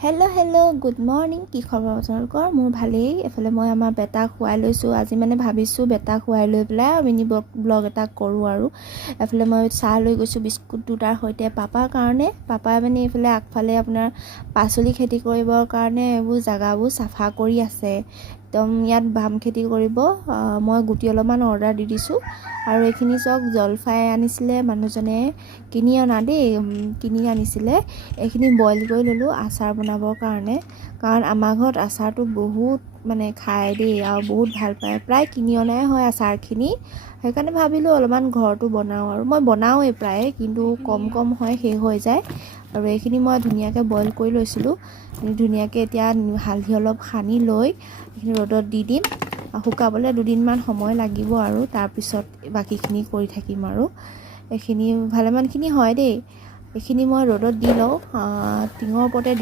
Hello' good morning. কি খবৰ আপোনালোকৰ? মোৰ ভালেই। এফালে মই আমাৰ বেটাক শুৱাই লৈছোঁ। আজি মানে ভাবিছোঁ বেটাক শুৱাই লৈ পেলাই মিনি ব্লগ এটা কৰোঁ আৰু এফালে মই চাহ লৈ গৈছোঁ বিস্কুট দুটাৰ সৈতে পাপাৰ কাৰণে। পাপাই মানে এইফালে আগফালে আপোনাৰ পাচলি খেতি কৰিবৰ কাৰণে এইবোৰ জেগাবোৰ চাফা কৰি আছে। একদম ইয়াত বাম খেতি কৰিব। মই গুটি অলপমান অৰ্ডাৰ দি দিছোঁ। আৰু এইখিনি চাওক জলফাই আনিছিলে মানুহজনে, কিনি অনা দেই, কিনি আনিছিলে। এইখিনি বইল কৰি ল'লোঁ আচাৰ বনাবৰ কাৰণে, কাৰণ আমাৰ ঘৰত আচাৰটো বহুত মানে খায় দেই আৰু বহুত ভাল পায়। প্ৰায় কিনি অনাই হয় আচাৰখিনি, সেইকাৰণে ভাবিলোঁ অলপমান ঘৰটো বনাওঁ আৰু মই বনাওঁৱেই প্ৰায়, কিন্তু কম হয়, শেষ হৈ যায়। আৰু এইখিনি মই ধুনীয়াকৈ বইল কৰি লৈছিলোঁ। ধুনীয়াকৈ এতিয়া হালধি অলপ সানি লৈ এইখিনি ৰ'দত দি দিম। শুকাবলৈ দুদিনমান সময় লাগিব আৰু তাৰপিছত বাকীখিনি কৰি থাকিম আৰু এইখিনি ভালেমানখিনি হয় দেই। এইখিনি মই ৰ'দত দি লওঁ, টিঙৰ ওপৰতে দি